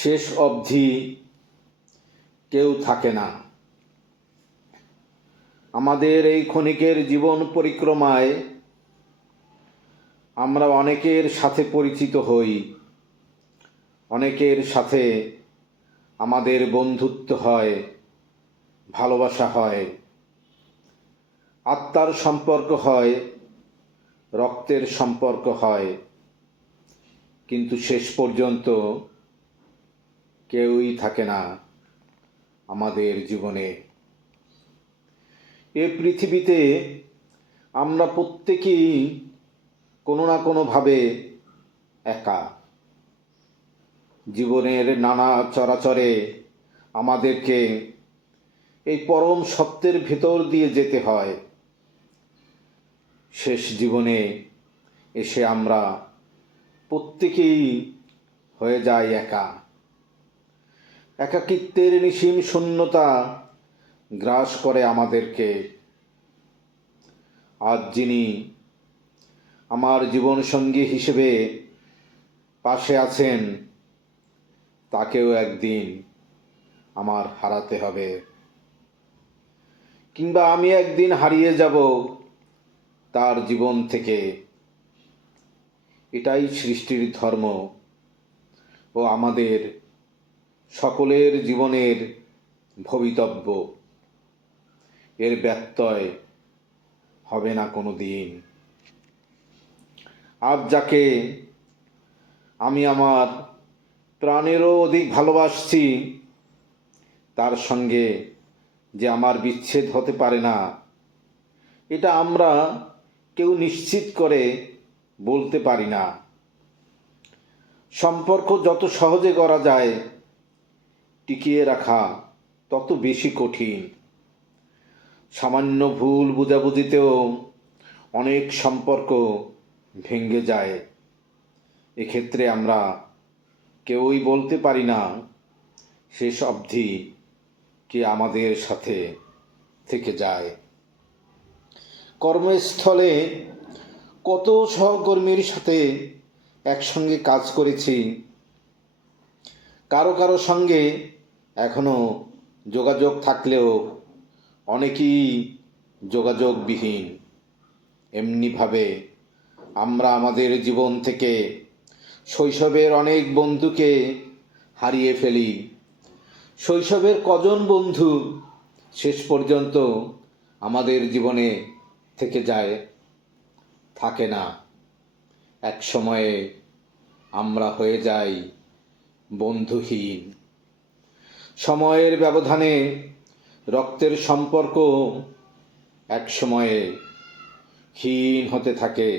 শেষ অবধি কেউ থাকে না। আমাদের এই ক্ষণিকের জীবন পরিক্রমায় আমরা অনেকের সাথে পরিচিত হই, অনেকের সাথে আমাদের বন্ধুত্ব হয়, ভালোবাসা হয়, আত্মার সম্পর্ক হয়, রক্তের সম্পর্ক হয়, কিন্তু শেষ পর্যন্ত কেউই থাকে না আমাদের জীবনে। এ পৃথিবীতে আমরা প্রত্যেকেই কোনো না কোনোভাবে একা। জীবনের নানা চরাচরে আমাদেরকে এই পরম সত্যের ভেতর দিয়ে যেতে হয়। শেষ জীবনে এসে আমরা প্রত্যেকেই হয়ে যাই একা। একাকিত্বের নিশিম শূন্যতা গ্রাস করে আমাদেরকে। আজ যিনি আমার জীবনসঙ্গী হিসেবে পাশে আছেন, তাকেও একদিন আমার হারাতে হবে, কিংবা আমি একদিন হারিয়ে যাব তার জীবন থেকে। এটাই সৃষ্টির ধর্ম ও আমাদের সকলের জীবনের ভবিতব্য। এর ব্যত্যয় হবে না কোনো দিন। আজ যাকে আমি আমার প্রাণেরও অধিক ভালোবাসছি, তার সঙ্গে যে আমার বিচ্ছেদ হতে পারে না, এটা আমরা কেউ নিশ্চিত করে বলতে পারি না। সম্পর্ক যত সহজে করা যায়, টিকিয়ে রাখা তত বেশি কঠিন। সামান্য ভুল বোঝাবুঝিতেও অনেক সম্পর্ক ভেঙে যায়। এক্ষেত্রে আমরা কেউই বলতে পারি না শেষ অবধি কে আমাদের সাথে থেকে যায়। কর্মস্থলে কত সহকর্মীর সাথে একসঙ্গে কাজ করেছি, কারো কারো সঙ্গে এখনো যোগাযোগ থাকলেও অনেকেই যোগাযোগবিহীন। এমনিভাবে আমরা আমাদের জীবন থেকে শৈশবের অনেক বন্ধুকে হারিয়ে ফেলি। শৈশবের কজন বন্ধু শেষ পর্যন্ত আমাদের জীবনে থেকে যায়? থাকে না। এক সময়ে আমরা হয়ে যাই বন্ধুহীন। সময়ের ব্যবধানে রক্তের সম্পর্ক এক সময়ে হীন হতে থাকে।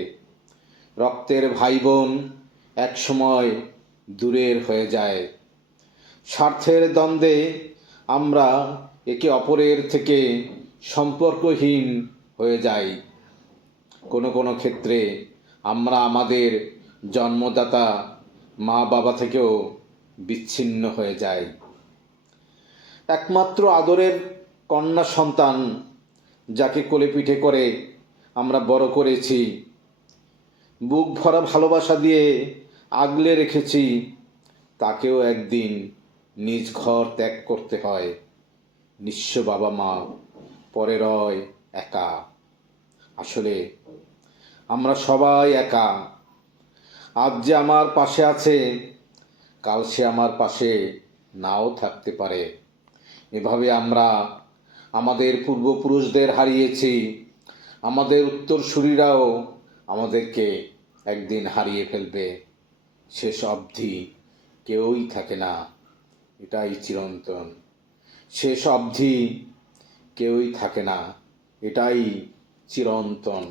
রক্তের ভাই বোন এক সময় দূরের হয়ে যায়। স্বার্থের দ্বন্দ্বে আমরা একে অপরের থেকে সম্পর্কহীন হয়ে যাই। কোনো কোনো ক্ষেত্রে আমরা আমাদের জন্মদাতা মা বাবা থেকেও বিচ্ছিন্ন হয়ে যাই। একমাত্র আদরের কন্যা সন্তান, যাকে কোলে পিঠে করে আমরা বড় করেছি, বুক ভরা ভালোবাসা দিয়ে আগলে রেখেছি, তাকেও একদিন নিজ ঘর ত্যাগ করতে হয়। নিঃস্ব বাবা মা পরে রয় একা। আসলে আমরা সবাই একা। আজ যে আমার পাশে আছে, কাল সে আমার পাশে নাও থাকতে পারে। এভাবে আমরা আমাদের পূর্বপুরুষদের হারিয়েছি। আমাদের উত্তরসূরিরাও আমাদেরকে একদিন হারিয়ে ফেলবে। শেষ অবধি কেউই থাকে না, এটাই চিরন্তন। শেষ অবধি কেউই থাকে না, এটাই চিরন্তন।